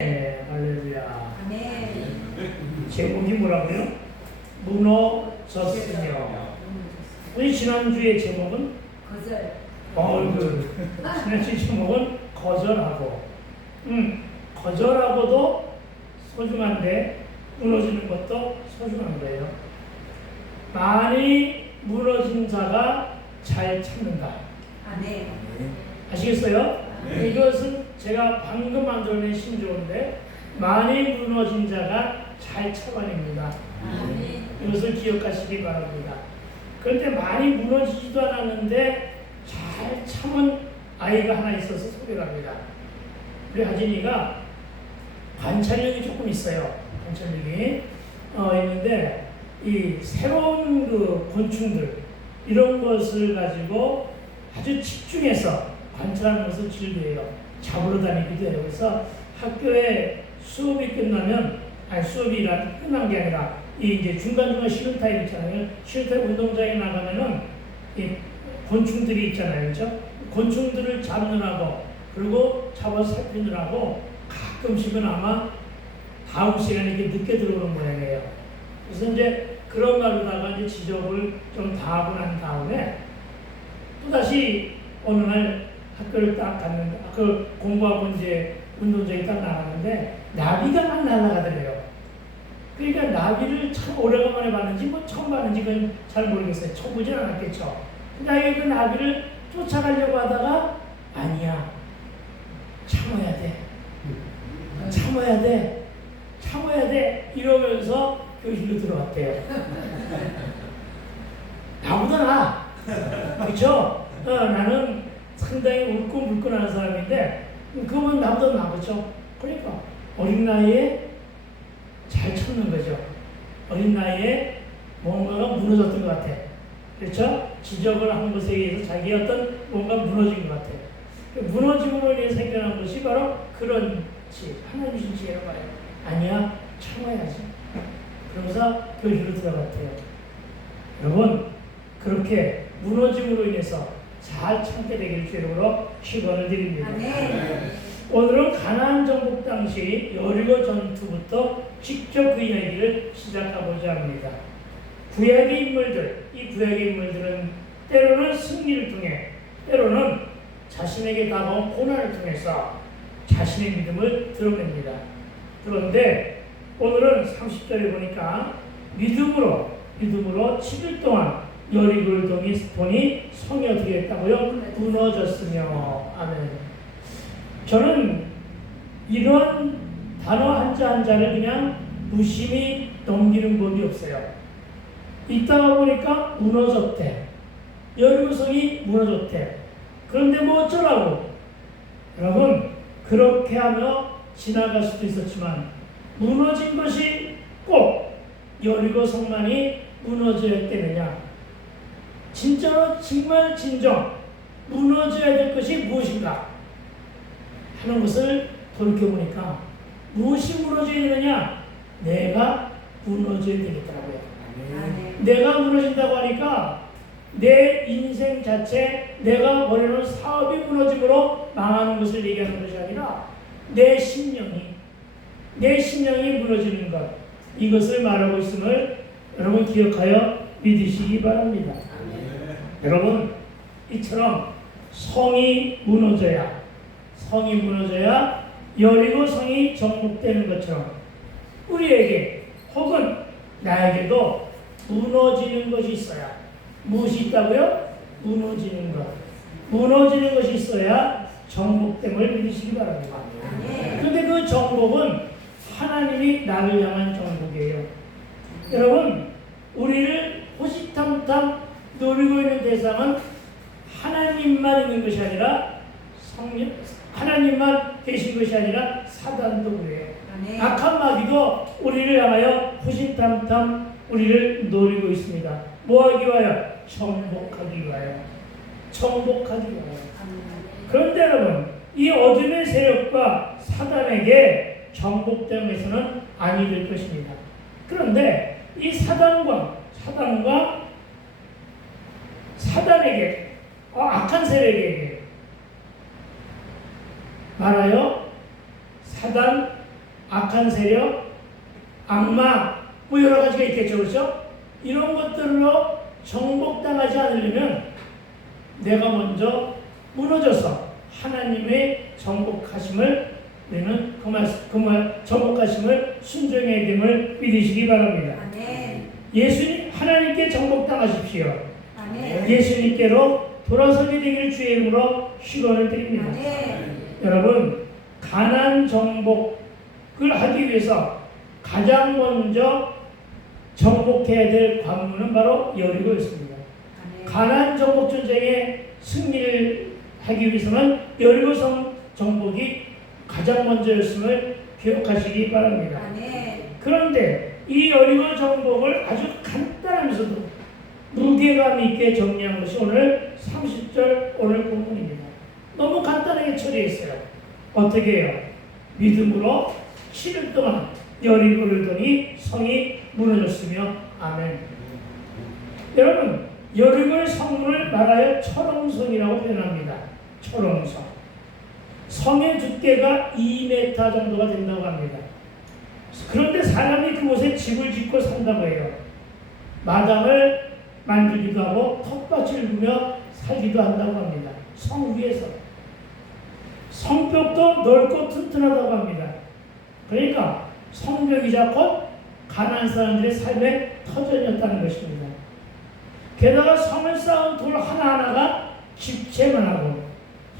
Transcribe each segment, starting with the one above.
네, 할렐루야. 아멘. 제목이 뭐라고요? 무너졌으며. 우리 지난주에 제목은 거절. 지난주 제목은 거절하고. 거절하고도 소중한데 무너지는 것도 소중한 거예요. 많이 무너진 자가 잘 참는다. 아멘. 아시겠어요? 네. 이것은 제가 방금 만들어낸 신조어인데 많이 무너진 자가 잘 참아냅니다. 아멘. 이것을 기억하시기 바랍니다. 그런데 많이 무너지지도 않았는데 잘 참은 아이가 하나 있어서 소개를 합니다. 우리 하진이가 관찰력이 조금 있어요. 관찰력이 있는데 이 새로운 그 곤충들 이런 것을 가지고 아주 집중해서 관찰하는 것을 즐겨해요. 잡으러 다니기도 해요. 그래서 학교에 수업이 끝나면, 수업이 끝난 게 아니라, 이제 중간중간 쉬는 타임 있잖아요. 쉬는 타임 운동장에 나가면은, 이 곤충들이 있잖아요. 그죠? 곤충들을 잡느라고, 그리고 잡아서 살피느라고 가끔씩은 아마 다음 시간에 이렇게 늦게 들어오는 모양이에요. 그래서 이제 그런 말로다가 이제 지적을 좀 다 하고 난 다음에, 또다시 어느 날 학교를 딱 갔는데, 그 공부하고 이제 운동장에 딱 나가는데, 나비가 막 날아가더래요. 그러니까 나비를 참 오래간만에 봤는지, 뭐 처음 봤는지 그건 잘 모르겠어요. 처음 보진 않았겠죠. 나에게 그 나비를 쫓아가려고 하다가, 아니야. 참아야 돼. 참아야 돼. 참아야 돼. 이러면서 교실로 들어왔대요. 나보다 나. 그쵸? 나는 상당히 울고 물고나는 사람인데 그건 나보다 나겠죠. 그러니까 어린 나이에 잘 참는 거죠. 어린 나이에 뭔가가 무너졌던 것 같아. 그렇죠? 지적을 한 것에 의해서 자기의 어떤 뭔가 무너진 것 같아. 무너짐으로 인해 생겨난 것이 바로 그런 하나님 주신 지혜라고 봐요. 아니야, 참아야지. 그러면서 교실로 들어갔대요. 여러분, 그렇게 무너짐으로 인해서 잘 참게 되길 주님으로 축원을 드립니다. 아멘. 오늘은 가나안 정복 당시 여리고 전투부터 직접 그 이야기를 시작해보자 합니다. 구약의 인물들, 이 구약의 인물들은 때로는 승리를 통해, 때로는 자신에게 다가온 고난을 통해서 자신의 믿음을 드러냅니다. 그런데 오늘은 30절에 보니까 믿음으로 7일 동안 여리고를 보니 성이 어떻게 했다고요? 무너졌으며. 아멘. 저는 이런 단어 한자 한자를 그냥 무심히 넘기는 법이 없어요. 읽다가 보니까 무너졌대. 여리고성이 무너졌대. 그런데 뭐 어쩌라고? 여러분, 그렇게 하며 지나갈 수도 있었지만 무너진 것이 꼭 여리고성만이 무너져야 되느냐? 진짜로 정말 진정 무너져야 될 것이 무엇인가 하는 것을 돌이켜보니까 무엇이 무너져야 되느냐? 내가 무너져야 되겠더라고요. 아멘. 내가 무너진다고 하니까 내 인생 자체, 내가 벌여놓은 사업이 무너짐으로 망하는 것을 얘기하는 것이 아니라 내 심령이 무너지는 것, 이것을 말하고 있음을 여러분 기억하여 믿으시기 바랍니다. 여러분, 이처럼 성이 무너져야 여리고 성이 정복되는 것처럼 우리에게 혹은 나에게도 무너지는 것이 있어야, 무엇이 있다고요? 무너지는 것이 있어야 정복됨을 믿으시기 바랍니다. 그런데 그 정복은 하나님이 나를 향한 정복이에요. 여러분, 우리를 호시탐탐 노리고 있는 대상은 하나님만 있는 것이 아니라 성령, 하나님만 계신 것이 아니라 사단도 그래요. 아멘. 악한 마귀도 우리를 향하여 호시탐탐 우리를 노리고 있습니다. 뭐하기 위하여? 정복하기 위하여. 그런데 여러분, 이 어둠의 세력과 사단에게 정복됨에서는 아니 될 것입니다. 그런데 이 사단과 사단에게, 악한 세력에게 말하여 사단, 악한 세력, 악마, 뭐 여러 가지가 있겠죠. 그렇죠? 이런 것들로 정복당하지 않으려면 내가 먼저 무너져서 하나님의 정복하심을 우리는 정복하심을 순종해야 됨을 믿으시기 바랍니다. 아멘. 예수님 하나님께 정복당하십시오. 아멘. 예수님께로 돌아서게 되기를 주의 이름으로 축원을 드립니다. 아멘. 여러분 가나안 정복을 하기 위해서 가장 먼저 정복해야 될 관문은 바로 여리고였습니다. 아멘. 가나안 정복 전쟁에 승리를 하기 위해서는 여리고 성 정복이 가장 먼저였음을 기억하시기 바랍니다. 아멘. 그런데 이 여리고 정복을 아주 간단하면서도 무게감 있게 정리한 것이 오늘 30절 오늘 본문입니다. 너무 간단하게 처리했어요. 어떻게 해요? 믿음으로 7일 동안 여리고를 도니 성이 무너졌으며 아멘. 여러분 여리고의 성문을 말하여 철옹성이라고 표현합니다. 철옹성. 성의 두께가 2m 정도가 된다고 합니다. 그런데 사람이 그곳에 집을 짓고 산다고 해요. 마당을 만들기도 하고 텃밭을 두며 살기도 한다고 합니다. 성 위에서. 성벽도 넓고 튼튼하다고 합니다. 그러니까 성벽이자 곧 가난한 사람들의 삶의 터전이었다는 것입니다. 게다가 성을 쌓은 돌 하나하나가 집채만 하고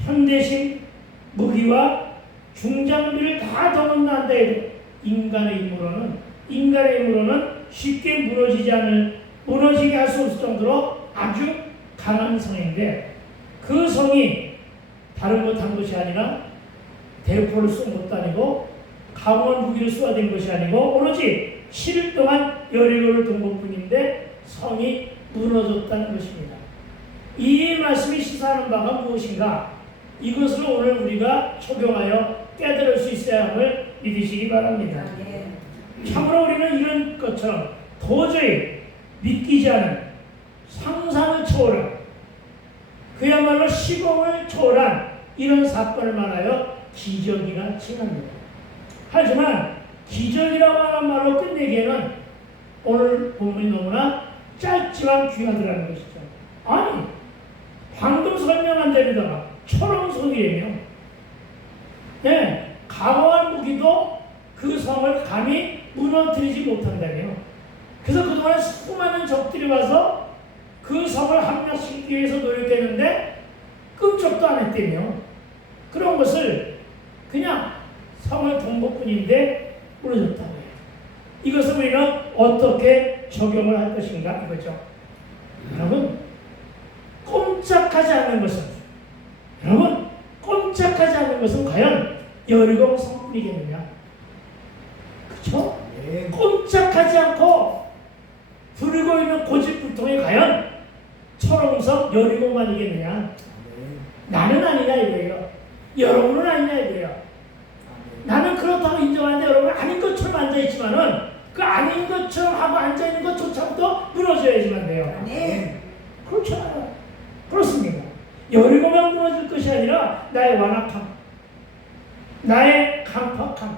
현대식 무기와 중장비를 다 더문다 해도 인간의 힘으로는 쉽게 무너지게 할 수 없을 정도로 아주 강한 성인데 그 성이 다른 것 한 것이 아니라 대포를 쏜 것도 아니고 강원 무기를 쏘아댄 것이 아니고 오로지 7일 동안 여리고를 돈 것뿐인데 성이 무너졌다는 것입니다. 이 말씀이 시사하는 바가 무엇인가? 이것을 오늘 우리가 적용하여 깨달을 수 있어야 함을 믿으시기 바랍니다. 아멘. 참으로 우리는 이런 것처럼 도저히 믿기지 않은 상상을 초월한 그야말로 시공을 초월한 이런 사건을 말하여 기적이라 칭합니다. 하지만 기적이라고 하는 말로 끝내기에는 오늘 본문이 너무나 짧지만 귀하더라는 것이죠. 아니 방금 설명한 대로다가 철옹성이라며 강화한 무기도 그 성을 감히 무너뜨리지 못한다며. 그래서 그동안 수많은 적들이 와서 그 성을 함락시키기 위해서 노력했는데 끔찍도 안 했다며. 그런 것을 그냥 성을 본 것뿐인데 무너졌다고 해요. 이것을 우리는 어떻게 적용을 할 것인가 이거죠. 여러분 꼼짝하지 않는 것은 과연 여리고 성뿐이겠느냐? 그렇죠? 꼼짝하지 않고 부리고 있는 고집불통이 과연 철옹성 여리고만이겠느냐? 나는 아니냐 이거예요. 여러분은 아니냐 이거예요. 나는 그렇다고 인정하는데 여러분 아닌 것처럼 앉아있지만은 그 아닌 것처럼 하고 앉아있는 것조차도 무너져야지만 돼요. 아멘. 그렇잖아요. 그렇습니다. 여리고만 무너질 것이 아니라 나의 완악함, 나의 강팍함,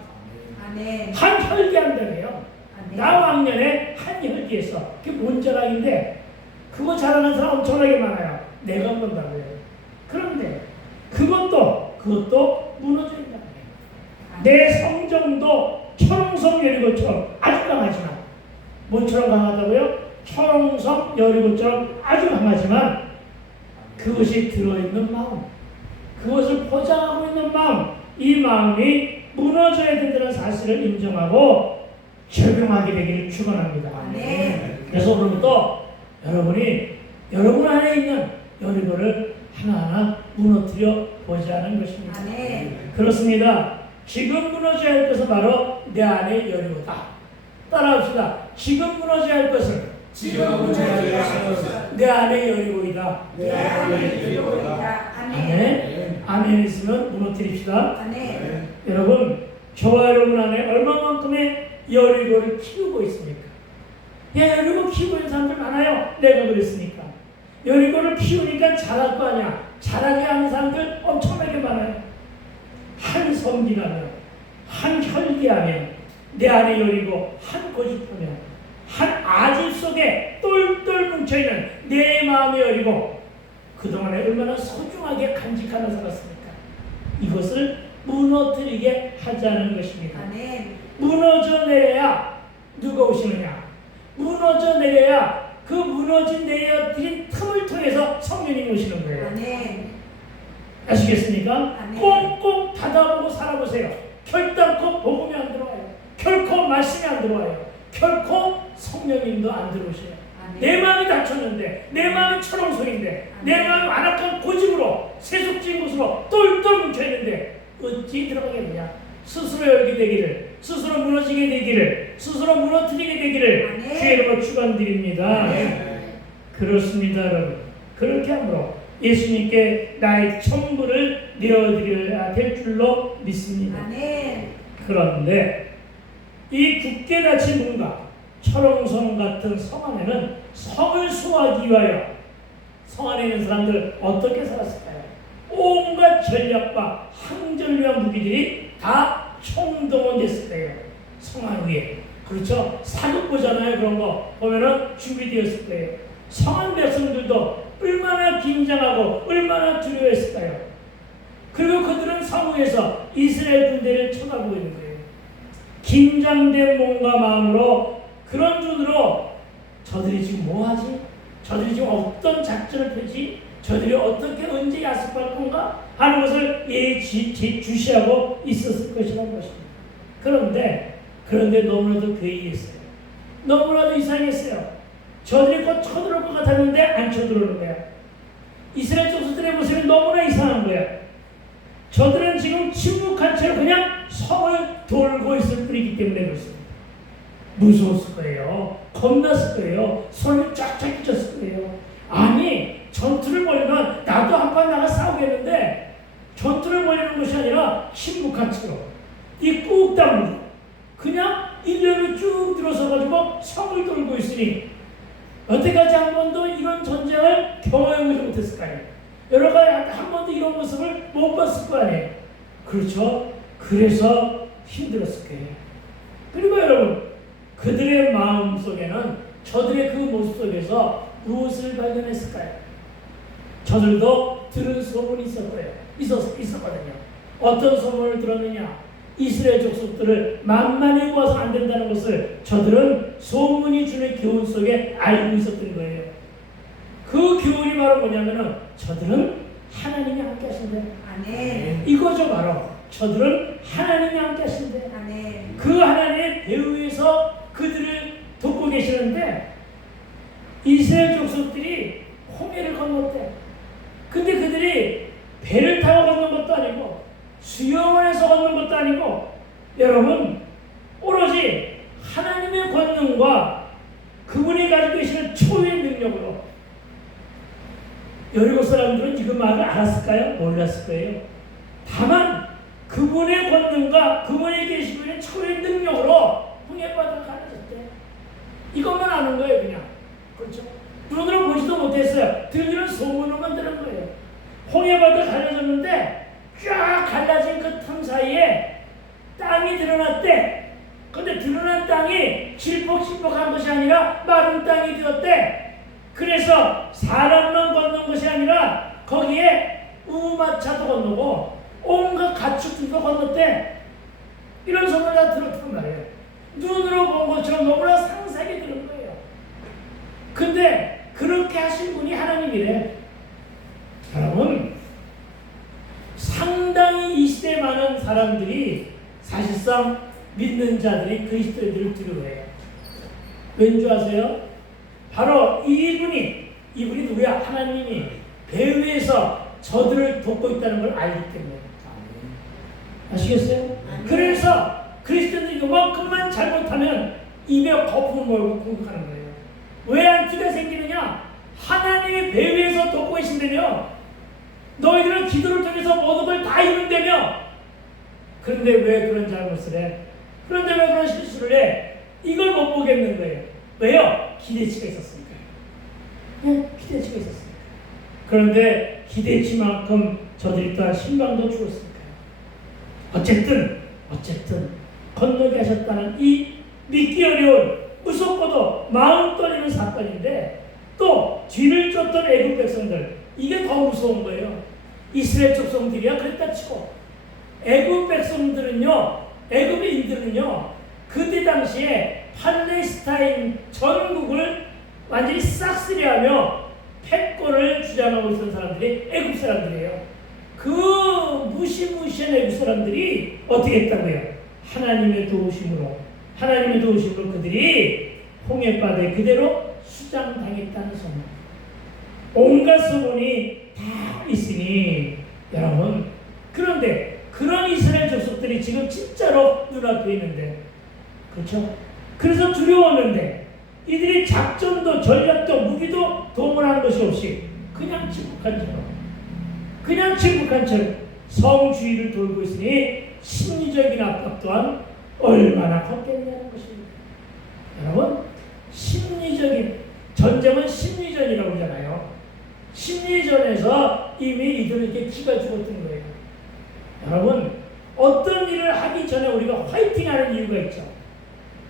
아멘. 한 혈기한다며요. 아멘. 나 왕년에 한 혈기에서 그게 뭔 자랑인데 그거 자랑하는 사람 엄청나게 많아요. 내가 그런다고요. 그런데 그것도 무너진다. 내 성정도 철옹성 여리고처럼 아주 강하지만 뭐처럼 강하다고요? 철옹성 여리고처럼 아주 강하지만 그것이 들어있는 마음, 그것을 포장하고 있는 마음, 이 마음이 무너져야 된다는 사실을 인정하고 적용하게 되기를 축원합니다. 아멘. 그래서 오늘부터 여러분이 여러분 안에 있는 여리고를 하나하나 무너뜨려 보자는 것입니다. 아멘. 그렇습니다. 지금 무너져야 할 것은 바로 내 안의 여리고다. 따라합시다. 지금 무너져야 할 것은 내 안의 여리고이다. 내 안에 여리고이다. 아멘. 아멘. 아멘 있으면 무너뜨립시다. 아멘. 여러분, 저와 여러분 안에 얼마만큼의 여리고를 키우고 있습니까? 여리고 키우고 있는 사람들 많아요. 내가 그랬으니까. 여리고를 키우니까 잘할 거 아니야. 잘하게 하는 사람들 엄청나게 많아요. 한 성기라면, 한 혈기하며 내 알이 여리고 한 고집하며 한 아집 속에 똘똘 뭉쳐있는 내 마음이 여리고 그동안에 얼마나 소중하게 간직하며 살았습니까? 이것을 무너뜨리게 하자는 것입니다. 아멘. 무너져 내려야 누가 오시느냐? 무너져 내려야 그 무너진 내려드린 틈을 통해서 성령님이 오시는 거예요. 아멘. 아시겠습니까? 아멘. 꽁꽁 닫아보고 살아보세요. 결단코 복음이 안 들어와요. 결코 말씀이 안 들어와요. 결코 성령님도 안 들어오셔요. 아멘. 내 마음이 닫혔는데, 내 마음이 철옹성인데, 내 마음이 완악한 고집으로 세속적인 것으로 똘똘 뭉쳐있는데 어찌 들어가겠느냐? 스스로 열게 되기를, 스스로 무너지게 되기를, 스스로 무너뜨리게 되기를 아멘. 주의 이름으로 축원드립니다. 그렇습니다, 여러분. 그렇게 함으로 예수님께 나의 전부를 내어드려야 될 줄로 믿습니다. 아멘. 그런데 이 굳게 닫힌 문과 철옹성 같은 성 안에는 성을 수호하기 위하여 성 안에 있는 사람들 어떻게 살았을까요? 온갖 전략과 항전을 위한 무기들이 다 총동원됐을 거예요. 성 안 위에. 그렇죠? 사극 보잖아요. 그런 거 보면은 준비되었을 거예요. 성한 백성들도 얼마나 긴장하고 얼마나 두려워했을까요? 그리고 그들은 성 위에서 이스라엘 군대를 쳐다보고 있는 거예요. 긴장된 몸과 마음으로 그런 눈으로 저들이 지금 뭐하지? 저들이 지금 어떤 작전을 펼지? 저들이 어떻게 언제 야습할 건가? 하는 것을 예주시하고 있었을 것이라는 것입니다. 그런데 너무나도 괴이했어요. 너무나도 이상했어요. 저들이 곧 쳐들어올 것 같았는데 안 쳐들어오는 거야. 이스라엘 족속들의 모습이 너무나 이상한 거야. 저들은 지금 침묵한 채로 그냥 성을 돌고 있을 뿐이기 때문에 그렇습니다. 무서웠을 거예요. 겁났을 거예요. 손을 쫙쫙 끼쳤을 거예요. 아니, 전투를 벌이면 나도 한판 나가 싸우겠는데 전투를 벌이는 것이 아니라 침묵한 채로 이 꾹 다물고 그냥 일렬로 쭉 들어서가지고 성을 돌고 있으니 여태까지 한 번도 이런 전쟁을 경험해보지 못했을 거 아니에요. 여러 가지 한 번도 이런 모습을 못 봤을 거 아니에요. 그렇죠? 그래서 힘들었을 거예요. 그리고 여러분, 그들의 마음 속에는 저들의 그 모습 속에서 무엇을 발견했을까요? 저들도 들은 소문이 있었거든요. 어떤 소문을 들었느냐? 이스라엘 족속들을 만만히 구워서 안 된다는 것을 저들은 소문이 주는 교훈 속에 알고 있었던 거예요. 그 교훈이 바로 뭐냐면은 저들은 하나님이 함께 하신대. 아멘. 이거죠, 바로. 저들은 하나님이 함께 하신대. 아멘. 그 하나님의 배후에서 그들을 돕고 계시는데 이스라엘 족속들이 홍해를 건넜대. 근데 그들이 배를 타고 건넌 것도 아니고 수영원에서 걷는 것도 아니고 여러분 오로지 하나님의 권능과 그분이 가지고 계시는 초유의 능력으로 여리고 사람들은 이 말을 알았을까요? 몰랐을 거예요. 다만 그분의 권능과 그분이 계시고 있는 초유의 능력으로 홍해바다가 가려졌대. 이것만 아는 거예요. 그냥. 그렇죠? 눈으로 보지도 못했어요. 들리는 소문으로만 들은 거예요. 홍해바다가 가려졌는데 쫙 갈라진 그 틈 사이에 땅이 드러났대. 근데 드러난 땅이 질퍽질퍽한 것이 아니라 마른 땅이 되었대. 그래서 사람만 걷는 것이 아니라 거기에 우마차도 건너고 온갖 가축들도 건넜대. 이런 소문을 다 들었단 말이에요. 눈으로 본 것처럼 너무나 상세하게 들은 거예요. 근데 그렇게 하신 분이 하나님이래. 여러분, 상당히 이 시대에 많은 사람들이 사실상 믿는 자들이 그리스도인들을 두려워해요. 왠지 아세요? 바로 이분이 누구야? 하나님이 배후에서 저들을 돕고 있다는 걸 알기 때문에. 아시겠어요? 그래서 그리스도인들이 요만큼만 잘못하면 입에 거품을 몰고 공격하는 거예요. 왜 안티가 생기느냐? 하나님의 배후에서 돕고 계신다며. 너희들은 기도를 통해서 모든 걸 다 이룬다며. 그런데 왜 그런 잘못을 해? 그런데 왜 그런 실수를 해? 이걸 못 보겠는 거예요. 왜요? 기대치가 있었으니까. 네, 기대치가 있었으니까. 그런데 기대치만큼 저들이 또한 신방도 주었으니까요. 어쨌든 건너게 하셨다는 이 믿기 어려운 무섭고도 마음 떨리는 사건인데 또 뒤를 쫓던 애굽 백성들 이게 더 무서운 거예요. 이스라엘 족속들이야 그랬다 치고 애굽 백성들은요 애굽인들은요 그때 당시에 팔레스타인 전국을 완전히 싹쓸이하며 패권을 주장하고 있던 사람들이 애굽 사람들이에요. 그 무시무시한 애굽 사람들이 어떻게 했다고요? 하나님의 도우심으로 그들이 홍해바다에 그대로 수장당했다는 소문. 온갖 소문이 다 있으니 여러분 그런데 그런 이스라엘 족속들이 지금 진짜로 눈앞에 있는데 그렇죠? 그래서 두려웠는데 이들이 작전도 전략도 무기도 동원한 것이 없이 그냥 침묵한 채로 성 주위를 돌고 있으니 심리적인 압박 또한 얼마나 컸겠냐는 것입니다. 여러분 심리적인 전쟁은 심리전이라고 하잖아요. 심리전에서 이미 이들은 이렇게 기가 죽었던 거예요. 여러분 어떤 일을 하기 전에 우리가 화이팅하는 이유가 있죠.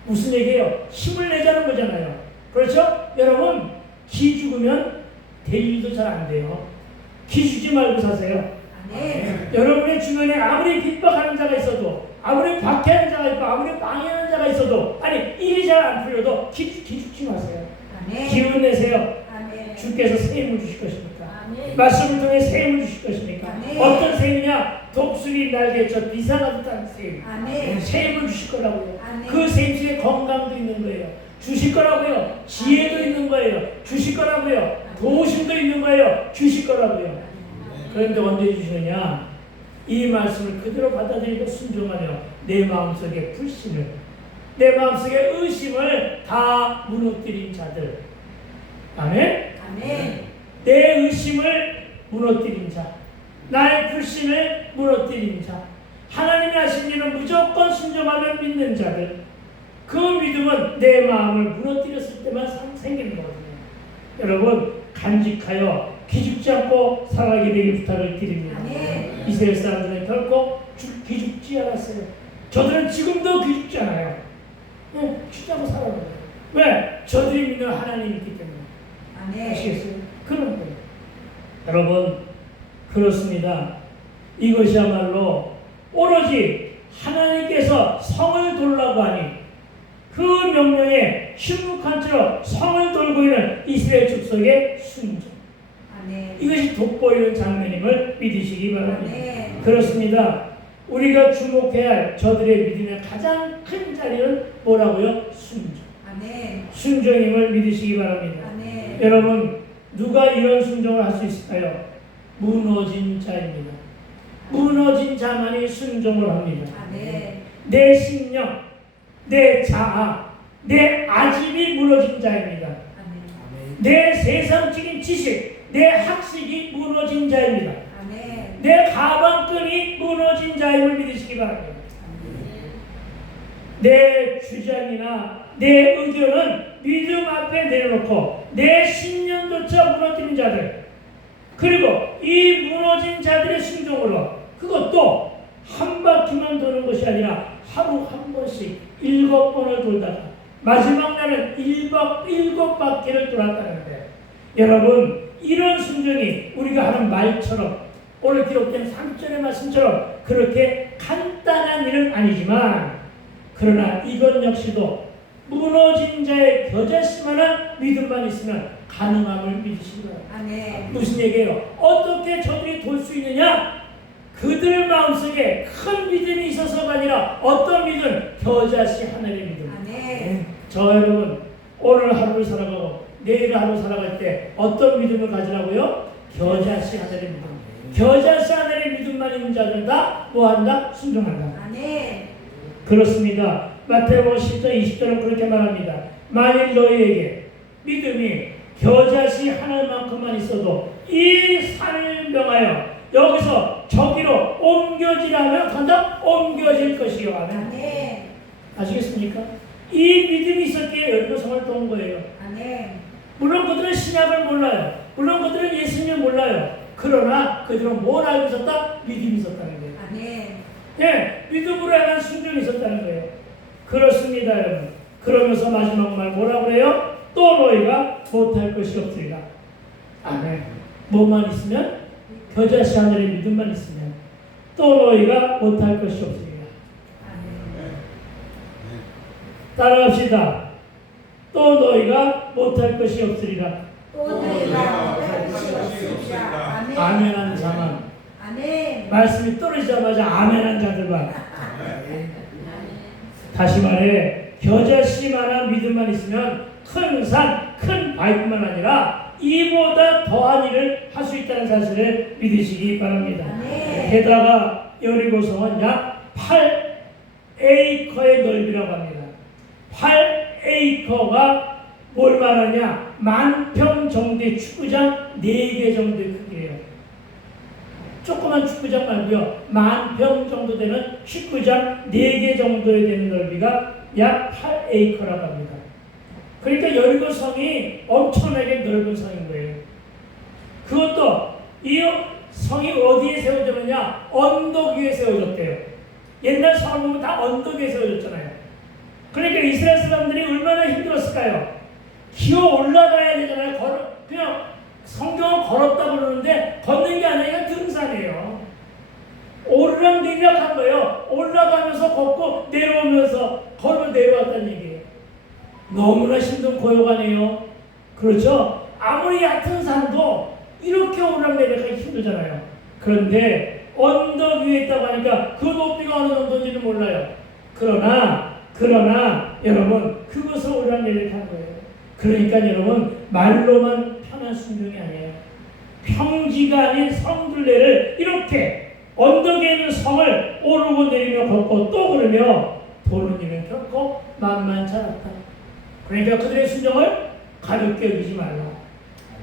무슨 얘기예요? 힘을 내자는 거잖아요. 그렇죠? 여러분 기 죽으면 될 일도 잘 안 돼요. 기 주지 말고 사세요. 여러분의 주변에 아무리 핍박하는 자가 있어도 아무리 박해하는 자가 있고 아무리 방해하는 자가 있어도 아니 일이 잘 안 풀려도 기 죽지 마세요. 기운 내세요. 주께서 새 힘을 주실 것입니까? 말씀을 통해 새 힘을 주실 것입니까? 어떤 새 힘이냐? 독수리 날개 저 이상한 듯한 새 힘. 새 힘을 주실 거라고요. 그 새 힘 속에 건강도 있는 거예요. 주실 거라고요. 지혜도 있는 거예요. 주실 거라고요. 도우심도 있는 거예요. 주실 거라고요. 그런데 언제 주시느냐? 이 말씀을 그대로 받아들이고 순종하며 내 마음속에 불신을 내 마음속에 의심을 다 무너뜨린 자들. 아멘? 내 의심을 무너뜨린 자, 나의 불신을 무너뜨린 자, 하나님이 하신 일은 무조건 순종하며 믿는 자들. 그 믿음은 내 마음을 무너뜨렸을 때만 생기는 거거든요. 여러분 간직하여 기죽지 않고 살아가게 되길 부탁을 드립니다. 이스라엘 사람들은 결코 기죽지 않았어요. 저들은 지금도 기죽지 않아요. 기죽지 않고 살아가요. 왜? 저들이 믿는 하나님이 있기 때문에. 아시겠어요? 그런 거예요. 여러분 그렇습니다. 이것이야말로 오로지 하나님께서 성을 돌라고 하니 그 명령에 침묵한 채로 성을 돌고 있는 이스라엘 족속의 순종. 이것이 돋보이는 장면임을 믿으시기 바랍니다. 그렇습니다. 우리가 주목해야 할 저들의 믿음의 가장 큰 자리는 뭐라고요? 순종. 순종임을 믿으시기 바랍니다. 여러분 누가 이런 순종을 할 수 있을까요? 무너진 자입니다. 무너진 자만이 순종을 합니다. 내 심령, 내 자아, 내 아집이 무너진 자입니다. 내 세상적인 지식, 내 학식이 무너진 자입니다. 내 가방끈이 무너진 자임을 믿으시기 바랍니다. 내 주장이나 내 의견은 믿음 앞에 내려놓고 내 신념조차 무너뜨린 자들, 그리고 이 무너진 자들의 순종으로 그것도 한 바퀴만 도는 것이 아니라 하루 한 번씩 7번을 돌다가 마지막 날은 7바퀴를 돌았다는데, 여러분 이런 순종이 우리가 하는 말처럼 오늘 기록된 3절의 말씀처럼 그렇게 간단한 일은 아니지만, 그러나 이것 역시도 무너진 자의 겨자씨만한 믿음만 있으면 가능함을 믿으시기 바랍니다. 무슨 얘기예요? 어떻게 저들이 돌 수 있느냐? 그들 마음속에 큰 믿음이 있어서가 아니라 어떤 믿음? 겨자씨 하늘의 믿음. 저 여러분 오늘 하루를 살아가고 내일 하루 살아갈 때 어떤 믿음을 가지라고요? 겨자씨 하늘의 믿음. 겨자씨 하늘의 믿음만 있는 자들은 다 뭐한다? 순종한다. 그렇습니다. 마태복음 10장 20절은 그렇게 말합니다. 만일 너희에게 믿음이 겨자씨 하늘만큼만 있어도 이 산을 명하여 여기서 저기로 옮겨지라면 간다? 옮겨질 것이요. 아멘. 아시겠습니까? 이 믿음이 있었기에 여리고성을 또 온 거예요. 물론 그들은 신약을 몰라요. 물론 그들은 예수님을 몰라요. 그러나 그들은 뭘 알고 있었다? 믿음이 있었다는 거예요. 예, 믿음으로 향한 순종이 있었다는 거예요. 그렇습니다, 여러분. 그러면서 마지막 말 뭐라 그래요? 또 너희가 못할 것이 없으리라. 아멘. 뭐만 있으면? 겨자씨 하늘의 믿음만 있으면 또 너희가 못할 것이 없으리라. 따라합시다. 또 너희가 못할 것이 없으리라. 또 너희가 못할 것이 없으리라. 아멘. 아멘한 자만. 아멘. 말씀이 떨어지자마자 아멘한 자들만. 다시 말해 겨자씨만한 믿음만 있으면 큰 산, 큰 바위뿐만 아니라 이보다 더한 일을 할 수 있다는 사실을 믿으시기 바랍니다. 아멘. 게다가 여리고성은 약 8에이커의 넓이라고 합니다. 8에이커가 뭘 말하냐? 10,000평 정도의 축구장 4개 정도의 크기예요. 조그만 축구장 말고요. 10,000평 정도 되는 축구장 4개 정도에 되는 넓이가 약 8에이커라고 합니다. 그러니까 여리고성이 엄청나게 넓은 성인 거예요. 그것도 이 성이 어디에 세워졌느냐? 언덕 위에 세워졌대요. 옛날 성을 보면 다 언덕 위에 세워졌잖아요. 그러니까 이스라엘 사람들이 얼마나 힘들었을까요? 기어 올라가야 되잖아요. 그냥 성경은 걸었다 그러는데 걷는 게 아니라 등산이에요. 오르락내리락 한 거예요. 올라가면서 걷고 내려오면서 걸어 내려왔다는 얘기예요. 너무나 힘든 고요가네요. 그렇죠? 아무리 얕은 산도 이렇게 오르락내리락 하기 힘들잖아요. 그런데 언덕 위에 있다고 하니까 그 높이가 어느 정도인지는 몰라요. 그러나 여러분 그것을 오르락내리락 한 거예요. 그러니까 여러분 말로만 편한 순종이 아니에요. 평지가 아닌 성둘레를 이렇게 언덕에 있는 성을 오르고 내리며 걷고 또 그러며 도는 일은 결코 만만치 않았다. 그러니까 그들의 순종을 가볍게 여기지 말라.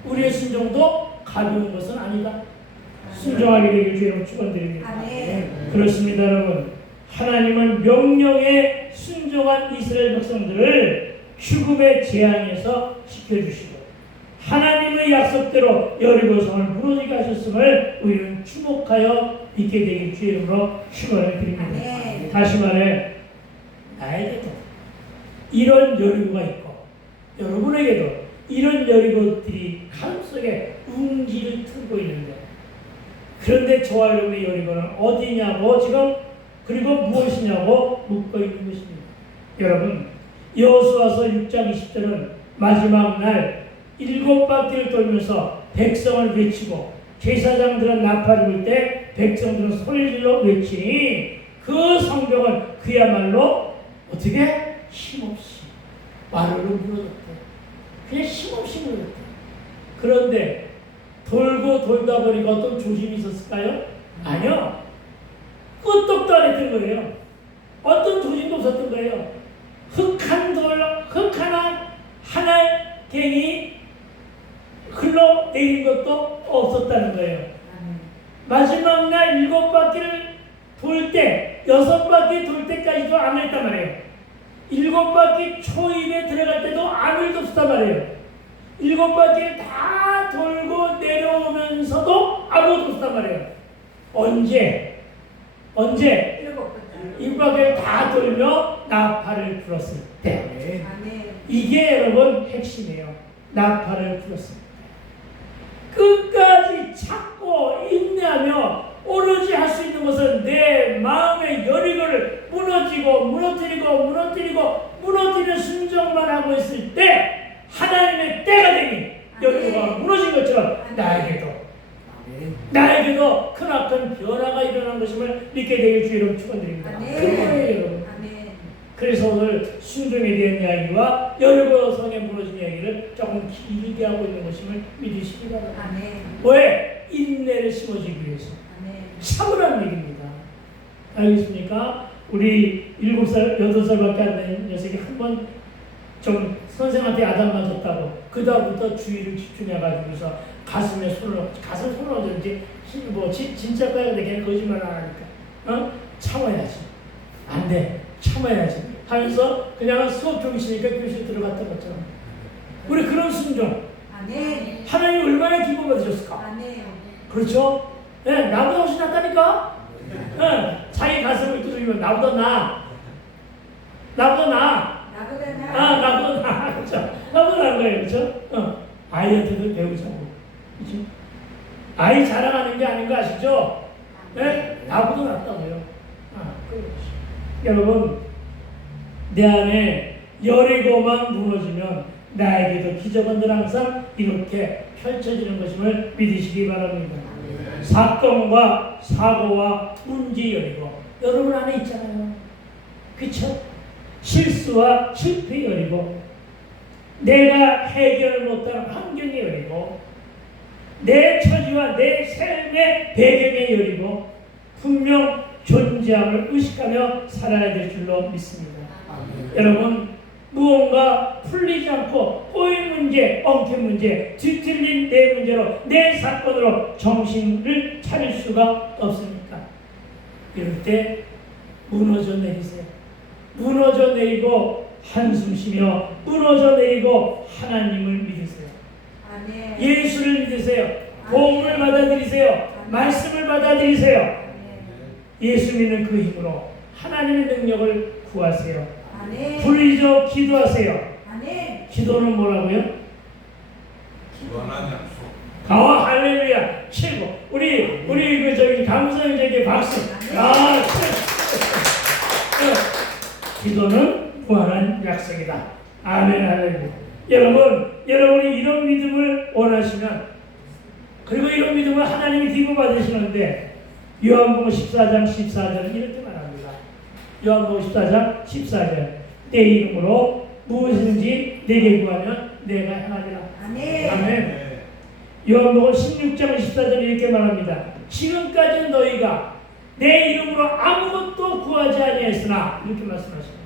우리의 순종도 가벼운 것은 아니다. 순종하게 되길 주님으로 축원드립니다. 그렇습니다, 여러분. 하나님은 명령에 순종한 이스라엘 백성들을 죽음의 재앙에서 지켜주시고 하나님의 약속대로 여리고성을 무너지게 하셨음을 우리는 주목하여 믿게 되길 주의 이름으로 축원을 드립니다. 아멘. 다시 말해 나에게도 이런 여리고가 있고 여러분에게도 이런 여리고들이 가슴속에 웅지를 틀고 있는데 그런데 저와 여러분의 여리고는 어디냐고 지금 그리고 무엇이냐고 묻고 있는 것입니다. 여러분 여호수아서 6장 20절은 마지막 날 7바퀴를 돌면서 백성을 외치고 제사장들은 나팔을 불 때 백성들은 소리를 질러 외치니 그 성벽은 그야말로 어떻게? 힘없이 마루로 무너졌대. 그냥 힘없이 무너졌대. 그런데 돌고 돌다 보니까 어떤 조짐이 있었을까요? 아니요. 끄떡도 안 했던 거예요. 어떤 조짐도 없었던 거예요. 흙한 돌, 흙 하나 갱이 흘러내린 것도 없었다는 거예요. 마지막 날 7바퀴를 돌 때, 6바퀴 돌 때까지도 아무 했단 말이에요. 7바퀴 초입에 들어갈 때도 아무 일도 없었단 말이에요. 7바퀴를 다 돌고 내려오면서도 아무것도 없었단 말이에요. 언제? 7바퀴를 다 돌며 나팔을 불었을 때. 이게 여러분 핵심이에요. 나팔을 불었을 때. 끝까지 참고 인내하며 오로지 할 수 있는 것은 내 마음의 여리고를 무너뜨리는 순종만 하고 있을 때 하나님의 때가 되니 여리고가 무너진 것처럼 나에게도 크나큰 변화가 일어난 것임을 믿게 되길 주의로 축원드립니다. 그거예요, 여러분. 그래서 오늘 순종에 대한 이야기와 여리고 성에 무너진 이야기를 조금 길게 하고 있는 것임을 믿으시기 바랍니다. 왜? 인내를 심어주기 위해서. 참으라는 얘기입니다. 알겠습니까? 우리 7살, 8살밖에 안 된 녀석이 한 번 좀 선생한테 야단 맞았다고 그 다음부터 주의를 집중해가지고서 가슴 손을 얹었는지 진짜 거야. 근데 걔는 거짓말 안 하니까 참아야지. 안 돼. 참아야지 하면서 그냥 수업 좀 있으니까 교실 들어갔다 것처럼 우리 그런 순종 하나님 얼마나 기뻐 받으셨을까. 그렇죠? 네, 나보다 훨씬 낫다니까. 자기 가슴을 두드리면 나보다 나아. 나보다 나아. 나보다 나아. 그렇죠? 나보다 나은 거예요. 그렇죠? 아이한테도 배우자고. 그렇죠? 아이 자랑하는 게 아닌 거 아시죠? 네? 나보다 낫다고요. 여러분, 내 안에 여리고만 무너지면 나에게도 기적은 늘 항상 이렇게 펼쳐지는 것임을 믿으시기 바랍니다. 사건과 사고와 문제 여리고 여러분 안에 있잖아요. 그쵸? 실수와 실패 여리고 내가 해결 못하는 환경이 여리고 내 처지와 내 삶의 배경이 여리고 분명 존재함을 의식하며 살아야 될 줄로 믿습니다. 여러분, 무언가 풀리지 않고 꼬인 문제, 엉킨 문제, 뒤틀린 내 문제로 내 사건으로 정신을 차릴 수가 없습니까? 이럴 때 무너져 내리세요. 무너져 내리고 한숨 쉬며 무너져 내리고 하나님을 믿으세요. 아멘. 예수를 믿으세요. 복음을 받아들이세요. 말씀을 받아들이세요. 예수 믿는 그 힘으로 하나님의 능력을 구하세요. 아멘. 부르짖어 기도하세요. 아멘. 기도는 뭐라고요? 원한 약속. 할렐루야 최고. 우리 그 저기 감사형제에게 박수. 기도는 무한한 약속이다. 아멘 할렐루야. 여러분이 이런 믿음을 원하시면, 그리고 이런 믿음을 하나님이 기부 받으시는데, 요한복음 14장 14절은 이렇게 말합니다. 요한복음 14장 14절. 내 이름으로 무엇인지 내게 구하면 내가 행하리라. 아멘. 아멘. 요한복음 16장 14절 이렇게 말합니다. 지금까지 너희가 내 이름으로 아무것도 구하지 아니했으나, 이렇게 말씀하십니다.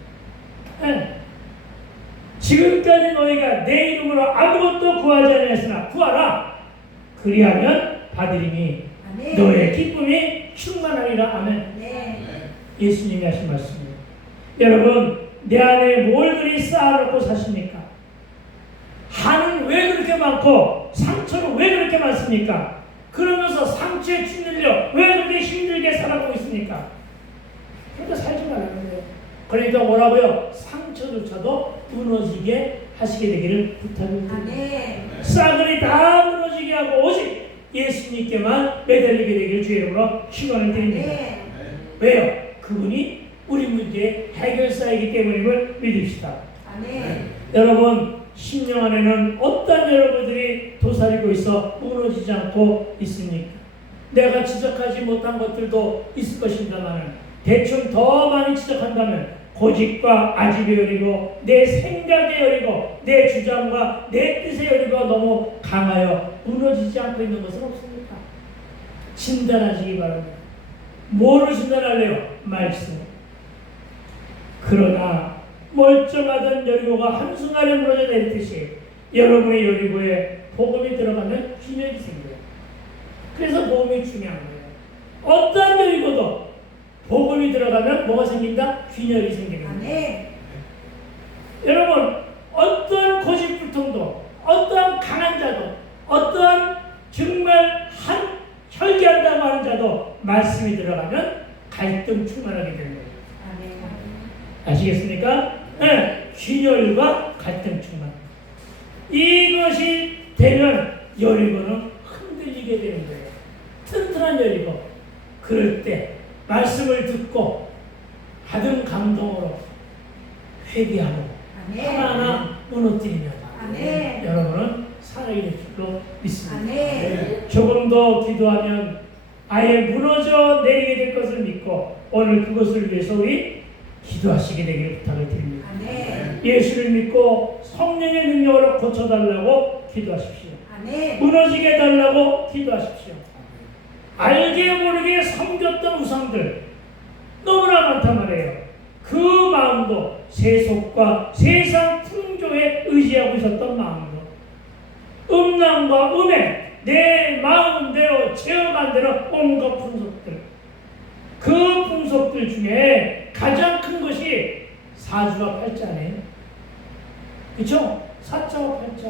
네. 지금까지 너희가 내 이름으로 아무것도 구하지 아니했으나 구하라. 그리하면 받으리니 아멘. 너의 기쁨이 충만하리라. 아멘. 네. 예수님이 하신 말씀입니다. 여러분, 내 안에 뭘 그리 쌓아놓고 사십니까? 한은 왜 그렇게 많고 상처는 왜 그렇게 많습니까? 그러면서 상처에 찌들려 왜 그렇게 힘들게 살아가고 있습니까? 그러니까 살지 말라는 거예요. 그러니까 뭐라고요? 상처조차도 무너지게 하시게 되기를 부탁드립니다. 아멘. 싸그리 다 무너지게 하고 오직 예수님께만 매달리게 되기를 주의 이름으로 축원을 드립니다. 아멘. 왜요? 그분이 우리 문제의 해결사이기 때문임을 믿읍시다. 아멘. 여러분, 심령 안에는 어떤 여러분들이 도사리고 있어 무너지지 않고 있습니까? 내가 지적하지 못한 것들도 있을 것입니다만, 대충 더 많이 지적한다면 고집과 아집에 여리고 내 생각에 여리고 내 주장과 내 뜻에 여리고 너무 강하여 무너지지 않고 있는 것은 없습니까? 진단하시기 바랍니다. 뭐를 진단할래요? 말씀. 그러나 멀쩡하던 여리고가 한순간에 무너져 내리듯이 여러분의 여리고에 복음이 들어가면 균형이 생겨요. 그래서 복음이 중요한 거예요. 어떤 여리고도 복음이 들어가면 뭐가 생긴다? 균열이 생깁니다. 아멘. 여러분, 어떤 고집불통도, 어떤 강한 자도, 어떤 정말 혈기한다고 하는 자도 말씀이 들어가면 갈등 충만하게 되는 거예요. 아멘. 아시겠습니까? 네, 균열과 갈등 충만. 이것이 되면 여리고는 흔들리게 되는 거예요. 튼튼한 여리고. 그럴 때 말씀을 듣고 받은 감동으로 회개하고 아멘. 하나하나 무너뜨리면 아멘. 여러분은 살아야 될 줄로 믿습니다. 아멘. 조금 더 기도하면 아예 무너져 내리게 될 것을 믿고 오늘 그것을 위해서 우리 기도하시게 되기를 부탁을 드립니다. 아멘. 예수를 믿고 성령의 능력으로 고쳐달라고 기도하십시오. 아멘. 무너지게 해달라고 기도하십시오. 알게 모르게 섬겼던 우상들 너무나 많단 말이에요. 그 마음도 세속과 세상 풍조에 의지하고 있었던 마음도, 음란과 음행, 내 마음대로 제어만 되는 온갖 풍속들, 그 풍속들 중에 가장 큰 것이 사주와 팔자네요. 그렇죠? 사자와 팔자.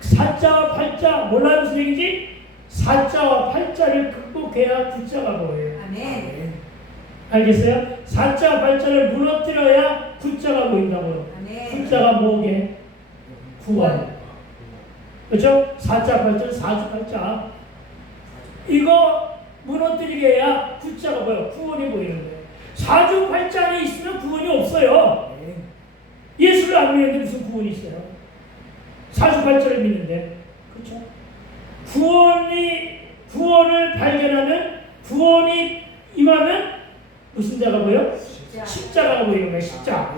사자와 팔자 몰라요 무슨 얘기인지? 사자와 팔자를 극복해야 구자가 보여요. 아멘. 알겠어요? 4자, 8자를 무너뜨려야 9자가 보인다고요. 아멘. 9자가 뭐게? 구원. 그렇죠? 4자, 8자, 4주, 8자. 이거 무너뜨리게 해야 9자가 보여. 구원이 보이는 거예요. 4주, 8자 안에 있으면 구원이 없어요. 예수를 안 믿는데 무슨 구원이 있어요? 4주, 8자를 믿는데. 그렇죠? 구원을 발견하면, 구원이 임하면 무슨 자가 보여? 십자가가 보이는 거예요. 십자.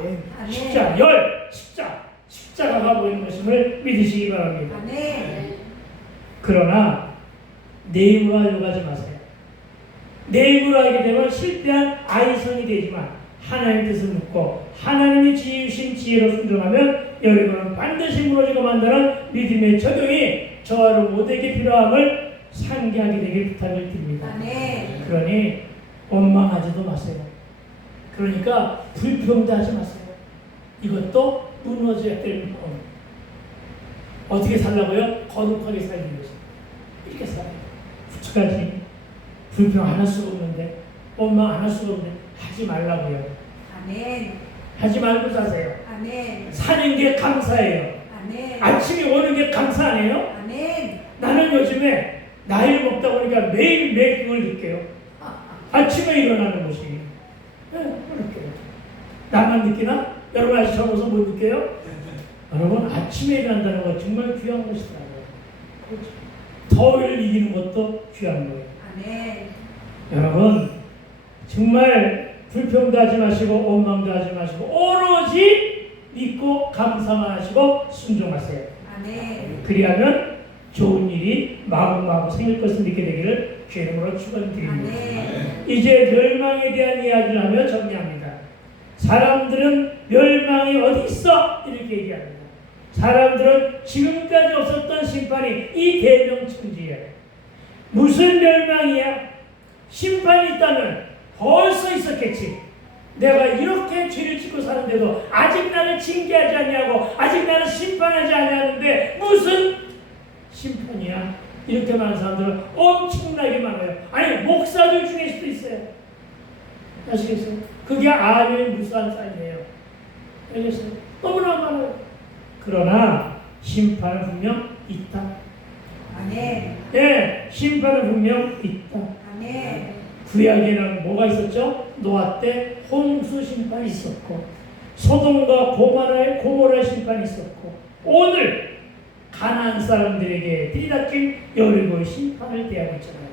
십자, 십자가가 보이는 것임을 믿으시기 바랍니다. 아멘. 그러나 내 힘으로 하려고 하지 마세요. 내 힘으로 하게 되면 실패한 아이성이 되지만 하나님의 뜻을 묻고 하나님이 지으신 지혜로 순종하면 여러분은 반드시 무너지고 만다는 믿음의 적용이 저와 모두에게 필요함을 상기하게 되길 부탁을 드립니다. 아멘. 그러니 원망하지도 마세요. 그러니까 불평도 하지 마세요. 이것도 무너져야 될 마음. 어떻게 살라고요? 거룩하게 살기 위해서. 이렇게 살아요. 후측하지. 불평 안 할 수가 없는데, 원망 안 할 수가 없는데, 하지 말라고요. 아멘. 하지 말고 사세요. 아멘. 사는 게 감사해요. 아멘. 아침에 오는 게 감사 아니에요? 아멘. 나는 요즘에 나이를 먹다 보니까 매일매일 그걸 느껴요. 아침에 일어나는 것이. 그렇게. 나만 느끼나? 여러분 아직 젊어서 못 느껴요? 여러분 아침에 일어난다는 건 정말 귀한 것이더라고요. 그렇죠. 더위를 이기는 것도 귀한 거예요. 아멘. 여러분 정말 불평도 하지 마시고 원망도 하지 마시고 오로지 믿고 감사만 하시고 순종하세요. 아멘. 그리하면 좋은 일이 마구마구 생길 것을 믿게 되기를 주의 이름으로 축원드립니다. 아멘. 이제 멸망에 대한 이야기를 하며 정리합니다. 사람들은 멸망이 어디 있어? 이렇게 얘기합니다. 사람들은 지금까지 없었던 심판이 이 대명천지에 무슨 멸망이야? 심판이 있다면 벌써 있었겠지. 내가 이렇게 죄를 짓고 사는데도 아직 나를 징계하지 아니하고 아직 나를 심판하지 아니하는데 무슨 심판이야? 이렇게 많은 사람들은 엄청나게 많아요. 아니 목사들 중에 수도 있어요. 아시겠어요? 그게 아멘 무수한 사이에요. 알겠어요? 너무나 많아요. 그러나 심판은 분명 있다. 아멘. 예, 심판은 분명 있다. 아멘. 구약에는 뭐가 있었죠? 노아 때 홍수 심판이 있었고 소돔과 고모라의 심판이 있었고 오늘 가나안 사람들에게 들이닥친 여리고의 심판을 대하고 있잖아요.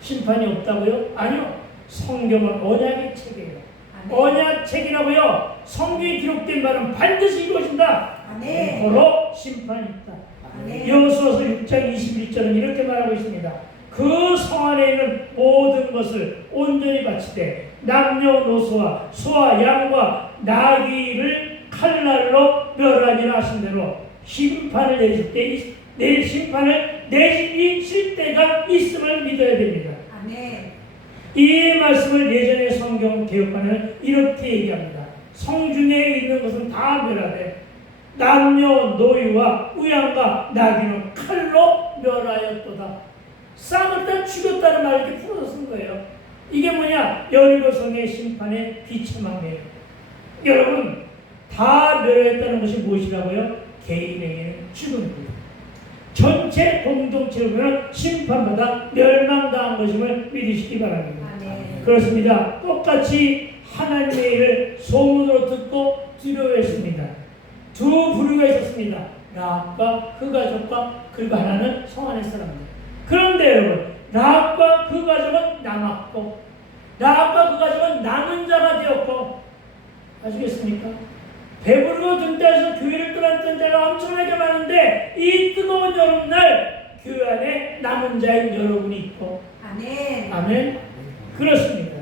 심판이 없다고요? 아니요. 성경은 언약의 책이에요. 언약책이라고요. 성경에 기록된 바는 반드시 이루어진다. 아멘. 바로 심판이 있다. 아멘. 여호수아서 6장 21절은 이렇게 말하고 있습니다. 그 성 안에 있는 모든 것을 온전히 바치되 남녀노소와 소와 양과 나귀를 칼날로 멸하니라 하신 대로 심판을 내실 때 내일 심판을 내실 때가 있음을 믿어야 됩니다. 아멘. 이 말씀을 예전의 성경 개혁관은 이렇게 얘기합니다. 성중에 있는 것은 다 멸하되 남녀 노유와 우양과 나귀는 칼로 멸하였도다. 쌍을 다 죽였다는 말을 이렇게 풀어서 쓴 거예요. 이게 뭐냐? 여리고성의 심판의 비참함이에요. 여러분 다 멸하였다는 것이 무엇이라고요? 개인에게는 죽음입니다. 전체 공동체로는 심판받아 멸망당한 것임을 믿으시기 바랍니다. 아멘. 그렇습니다. 똑같이 하나님의 일을 소문으로 듣고 두려워했습니다. 두 부류가 있었습니다. 라합과 그 가족과 그리고 하나는 성 안의 사람들. 그런데 여러분 라합과 그 가족은 남았고 라합과 그 가족은 남은 자가 되었고 아시겠습니까? 배부르고 등자에서 교회를 떠났던 자가 엄청나게 많은데 이 뜨거운 여름날 교회 안에 남은 자인 여러분이 있고 아멘. 아멘. 그렇습니다.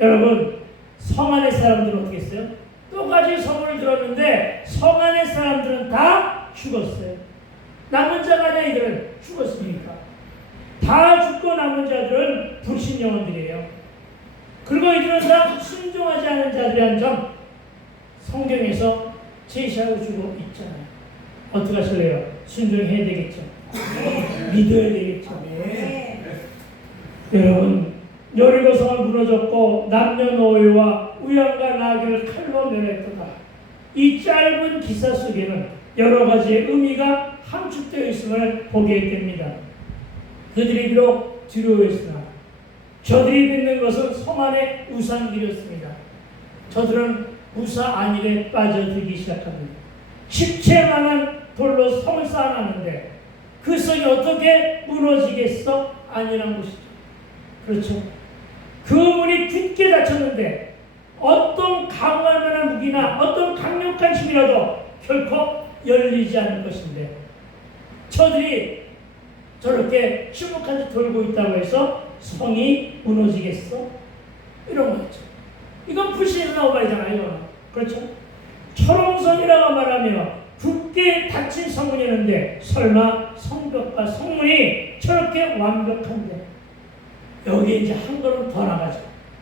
여러분 성 안의 사람들은 어떻게 했어요? 똑같이 소문을 들었는데 성 안의 사람들은 다 죽었어요. 남은 자가 아니라 이들은 죽었으니까. 다 죽고 남은 자들은 불신 영혼들이에요. 그리고 이들은 다 순종하지 않은 자들이라는 점 성경에서 제시하고 주고 있잖아요. 어떻게 하실래요? 순종해야 되겠죠. 믿어야 되겠죠. 아멘. 여러분 여리고성은 무너졌고 남녀노예와 우양과 나귀를 칼로 멸했도다. 이 짧은 기사 속에는 여러 가지의 의미가 함축되어 있음을 보게 됩니다. 그들이 비록 두려워했으나 저들이 믿는 것은 성 안의 우상이었습니다. 저들은 우사 안일에 빠져들기 시작합니다. 십채만한 돌로 성을 쌓아놨는데 그 성이 어떻게 무너지겠어? 아니란 것이죠. 그렇죠. 그 문이 굳게 닫혔는데 어떤 강할 만한 무기나 어떤 강력한 힘이라도 결코 열리지 않을 것인데 저들이 저렇게 침묵한 듯 돌고 있다고 해서 성이 무너지겠어? 이런 거죠. 이건 불신에서 나온 말이잖아요. 그렇죠? 철옹성이라고 말하며 굳게 닫힌 성문이었는데 설마 성벽과 성문이 저렇게 완벽한데 여기에 이제 한 걸음 더 나가죠.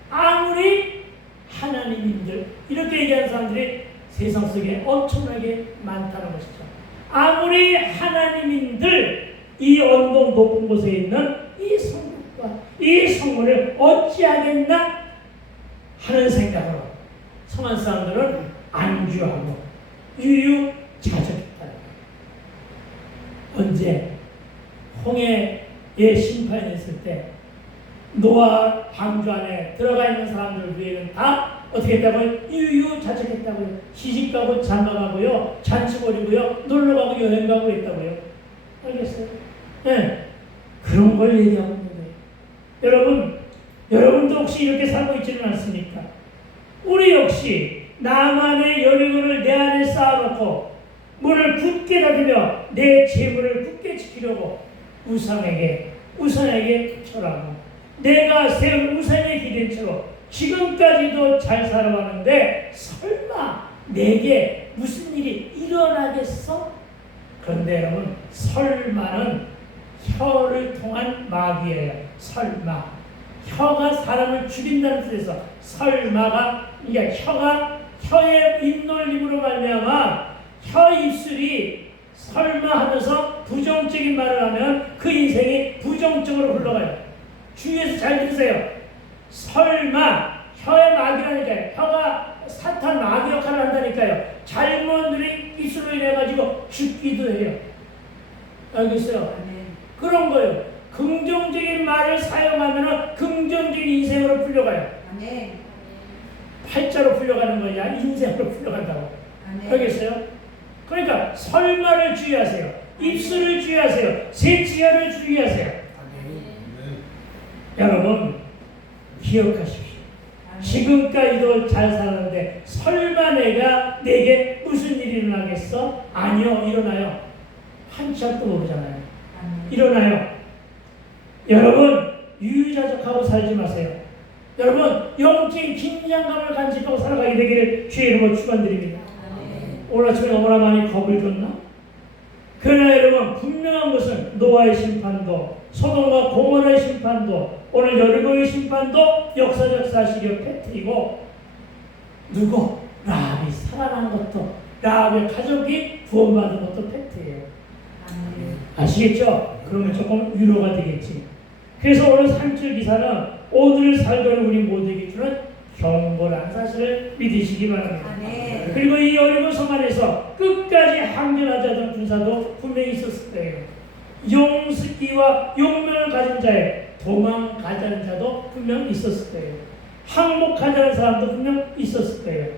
아무리 하나님인들 이렇게 얘기하는 사람들이 세상 속에 엄청나게 많다는 것이죠. 아무리 하나님인들 이 언덕 높은 곳에 있는 이 성벽과 이 성문을 어찌하겠나 하는 생각으로 성한 사람들은 안주하고 유유자적했다. 언제 홍해의 심판이 있을 때 노아 방주 안에 들어가 있는 사람들 외에는 다 어떻게 했다고요? 유유자적했다고요. 시집가고 장가가고요, 잔치 벌이고요, 놀러가고 여행가고 했다고요. 알겠어요? 네, 그런 걸 얘기하고 있는 거예요. 여러분도 혹시 이렇게 살고 있지는 않습니까? 우리 역시 나만의 여리고를 내 안에 쌓아놓고 문을 굳게 닫으며 내 재물을 굳게 지키려고 우상에게 절하고 내가 세운 우상에 기댄 채로 지금까지도 잘 살아왔는데 설마 내게 무슨 일이 일어나겠어? 그런데 여러분, 설마는 혀를 통한 마귀예요. 설마. 혀가 사람을 죽인다는 뜻에서 설마가, 그러니까 혀의 입놀림으로 말미암아 혀 입술이 설마 하면서 부정적인 말을 하면 그 인생이 부정적으로 흘러가요. 주위에서 잘 들으세요. 설마, 혀의 마귀라니까요. 혀가 사탄 마귀 역할을 한다니까요. 잘못 누린 입술로 인해가지고 죽기도 해요. 알겠어요? 그런 거예요. 긍정적인 말을 사용하면 긍정적인 인생으로 풀려가요. 팔자로 풀려가는 거냐, 인생으로 풀려간다고. 알겠어요? 그러니까 설마를 주의하세요. 입술을 주의하세요. 새치혈을 주의하세요. 여러분 기억하십시오. 지금까지도 잘 살았는데 설마 내게 무슨 일이 일어나겠어? 아니요, 일어나요. 한참도 모르잖아요. 일어나요. 여러분 유유자적하고 살지 마세요. 여러분 영적인 긴장감을 간직하고 살아가게 되기를 주의 이름으로 축원드립니다. 오늘 아침에 너무나 많이 겁을 줬나? 그러나 여러분 분명한 것은 노아의 심판도 소돔과 고모라의 심판도 오늘 여리고의 심판도 역사적 사실이요 팩트이고 누구? 라합이 살아난 것도 라합의 가족이 구원받은 것도 팩트예요. 아시겠죠? 그러면 조금 위로가 되겠지. 그래서 오늘 3절 기사는 오늘 살던 우리 모두에게 주는 경고라는 사실을 믿으시기 바랍니다. 그리고 이 여리고 성 안에서 끝까지 항전하자던 군사도 분명히 있었을 거예요. 용습기와 용맹을 가진 자의 도망가자는 자도 분명 있었을 거예요. 항복하자는 사람도 분명 있었을 거예요.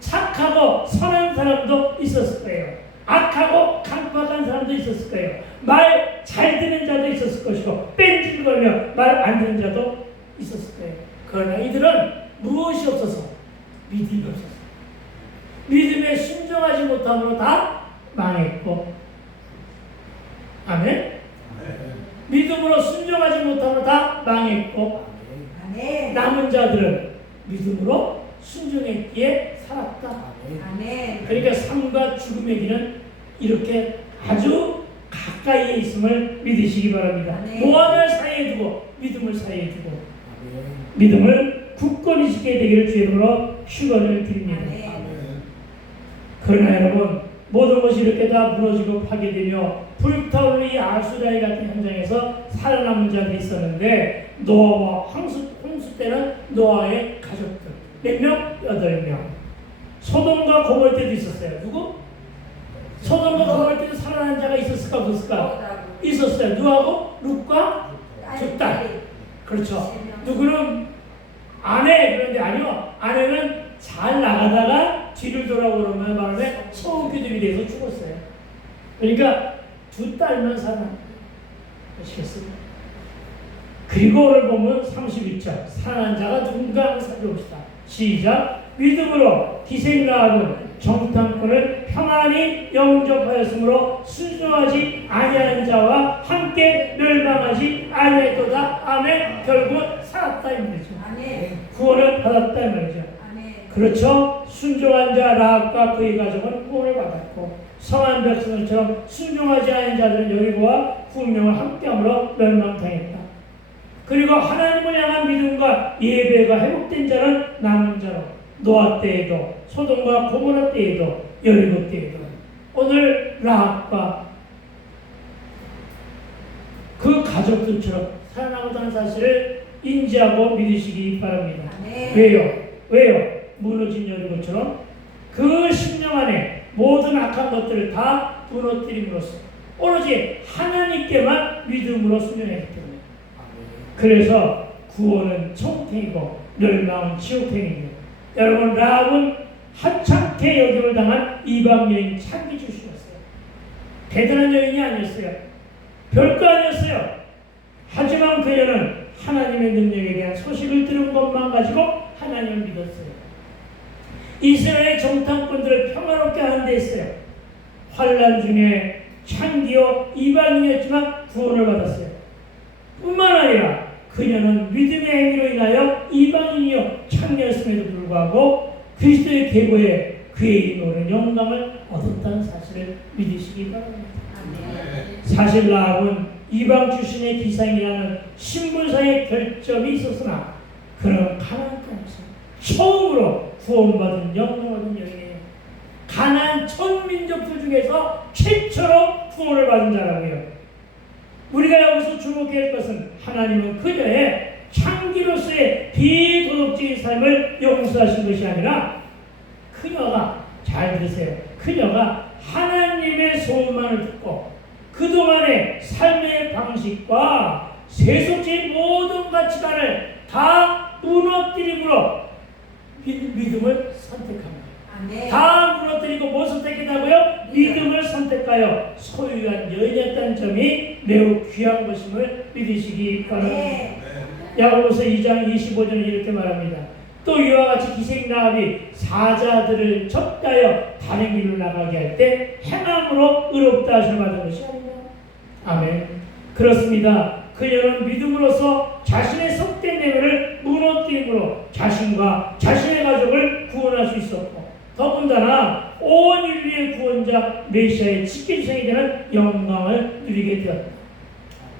착하고 선한 사람도 있었을 거예요. 악하고 강박한 사람도 있었을 거예요. 말 잘 듣는 자도 있었을 것이고 뺀질거리며 말 안 듣는 자도 있었을 거예요. 그러나 이들은 무엇이 없어서? 믿음이 없어서. 믿음에 순종하지 못함으로 다 망했고, 아멘? 믿음으로 순종하지 못함으로 다 망했고, 남은 자들은 믿음으로 순종했기에 살았다. 그러니까 삶과 죽음의 길은 이렇게 아주 가까이에 있음을 믿으시기 바랍니다. 무언을 사이에 두고 믿음을 사이에 두고 믿음을 굳건히 지켜야 되기를 주님으로 축원을 드립니다. 그러나 여러분 모든 것이 이렇게 다 무너지고 파괴되며 불타오르는 이 아수라의 같은 현장에서 살아남은 자들이 있었는데 노아와 홍수 홍수 때는 노아의 가족들 몇 명? 8명. 소돔과 고모라 때도 있었어요. 누구? 소돔과 고모라 때도 살아난 자가 있었을까 없었을까? 있었어요. 누구하고? 룻과 두 딸. 그렇죠. 누구는 아내. 그런데 아니요. 아내는 잘 나가다가 뒤를 돌아보는 바람에 소음기둥이 돼서 죽었어요. 그러니까 두 딸만 살아나시겠습니까? 그리고 오늘 보면 31절 살아난 자가 누군가 한번 살펴봅시다. 시작. 믿음으로 기생라합은 정탐꾼을 평안히 영접하였으므로 순종하지 아니하는 자와 함께 멸망하지 아니했도다. 아멘. 결국은 살았다 이 말이죠. 구원을 받았다 이 말이죠. 그렇죠. 순종한 자 라합과 그의 가족은 구원을 받았고 성한 백성들처럼 순종하지 않은 자들은 여리고와 구명을 함께함으로 멸망당했다. 그리고 하나님을 향한 믿음과 예배가 회복된 자는 남은 자로 노아 때에도 소돔과 고모라 때에도 여리고 때에도 오늘 라합과 그 가족들처럼 살아나고자는 사실을 인지하고 믿으시기 바랍니다. 왜요? 무너진 여리고처럼 그 10년 안에 모든 악한 것들을 다 무너뜨림으로써 오로지 하나님께만 믿음으로 순종했기 때문에 그래서 구원은 천국이고 멸망은 지옥행이며 여러분 라합은 하찮게 여김을 당한 이방 여인 창기 출신이었어요. 대단한 여인이 아니었어요. 별거 아니었어요. 하지만 그녀는 하나님의 능력에 대한 소식을 들은 것만 가지고 하나님을 믿었어요. 이스라엘 정탐꾼들을 평화롭게 하는 데 있어요. 환난 중에 창기요 이방인이었지만 구원을 받았어요. 뿐만 아니라 그녀는 믿음의 행위로 인하여 이방인이요 창녀였음에도 불구하고 그리스도의 계보에 그의 이노는 영광을 얻었다는 사실을 믿으시기 바랍니다. 사실 라합은 이방 출신의 기상이라는 신분상의 결점이 있었으나 그는 가나안 땅에서 처음으로 구원받은 영광을 얻은 여인이에요. 가나안 천민족들 중에서 최초로 구원을 받은 자라고요. 우리가 여기서 주목해야 할 것은 하나님은 그녀의 창기로서의 비도덕적인 삶을 용서하신 것이 아니라 그녀가 잘 들으세요. 그녀가 하나님의 소원만을 듣고 그동안의 삶의 방식과 세속적인 모든 가치관을 다 무너뜨림으로 믿음을 선택합니다. 다 무너뜨리고 뭐 선택했다고요? 믿음을 선택하여 소유한 여인이었다는 점이 매우 귀한 것임을 믿으시기 바랍니다. 야고보서 2장 25절은 이렇게 말합니다. 또 이와 같이 기생라합이 사자들을 접다여 다른 길로 나가게 할 때 행함으로 의롭다 하심을 받은 것이 아니냐. 아멘. 그렇습니다. 그녀는 믿음으로써 자신의 속된 내면을 무너뜨림으로 자신과 자신의 가족을 구원할 수 있었고 더군다나 온 인류의 구원자 메시아의 직계주생이 되는 영광을 누리게 되었다.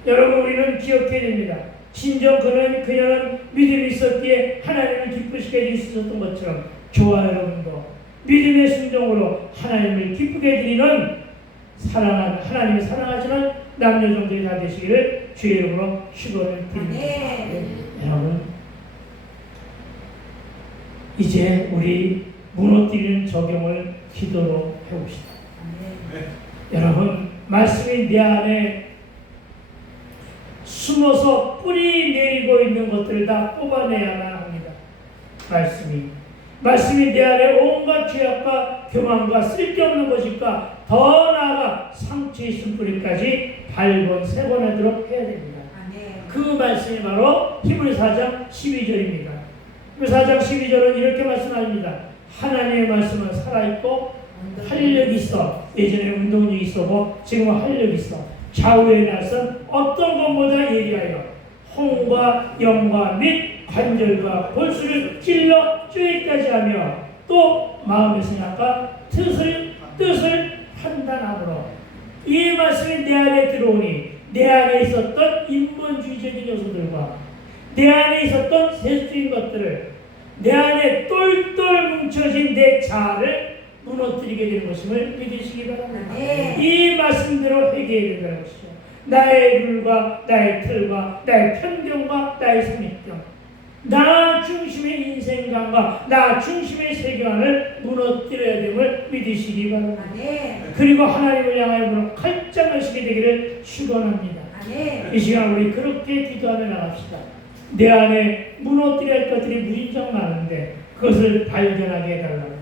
여러분 우리는 기억해야 됩니다. 진정 그녀는 믿음이 있었기에 하나님을 기쁘시게 해줄 수 있었던 것처럼 저와 여러분도 믿음의 순종으로 하나님을 기쁘게 드리는 하나님을 사랑하시는 남녀정들이 다 되시기를 주의 이름으로 축원을 드립니다. 여러분 이제 우리 무너뜨리는 적용을 기도로 해봅시다. 여러분 말씀이 내 안에 숨어서 뿌리 내리고 있는 것들을 다 뽑아내야만 합니다. 말씀이 내 안에 온갖 죄악과 교만과 쓸데없는 것일까 더 나아가 상처 있은 뿌리까지 발본 세번하도록 해야 됩니다. 그 말씀이 바로 히브리서 4장 12절입니다. 히브리서 4장 12절은 이렇게 말씀합니다. 하나님의 말씀은 살아있고 활력이 있어. 예전에 운동력이 있었고 지금은 활력이 있어. 좌우의 날선 어떤 것보다 예리하여 홍과 영과 및 관절과 골수를 찔러 쪼개까지 하며 또 마음의 생각과 뜻을 판단함으로 이 말씀이 내 안에 들어오니 내 안에 있었던 인본주의적인 요소들과 내 안에 있었던 세속적인 것들을 내 안에 똘똘 뭉쳐진 내 자아를 무너뜨리게 되는 것임을 믿으시기 바랍니다. 이 말씀대로 회개해야 된다는 것이죠. 나의 룰과 나의 틀과 나의 편견과 나의 선입견 나 중심의 인생관과 나 중심의 세계관을 무너뜨려야 됨을 믿으시기 바랍니다. 아멘. 그리고 하나님을 향하여 문을 활짝 열심히 되기를 축원합니다. 아멘. 이 시간 우리 그렇게 기도하며 나갑시다. 내 안에 무너뜨릴 것들이 무진장 많은데 그것을 발견하게 해달라고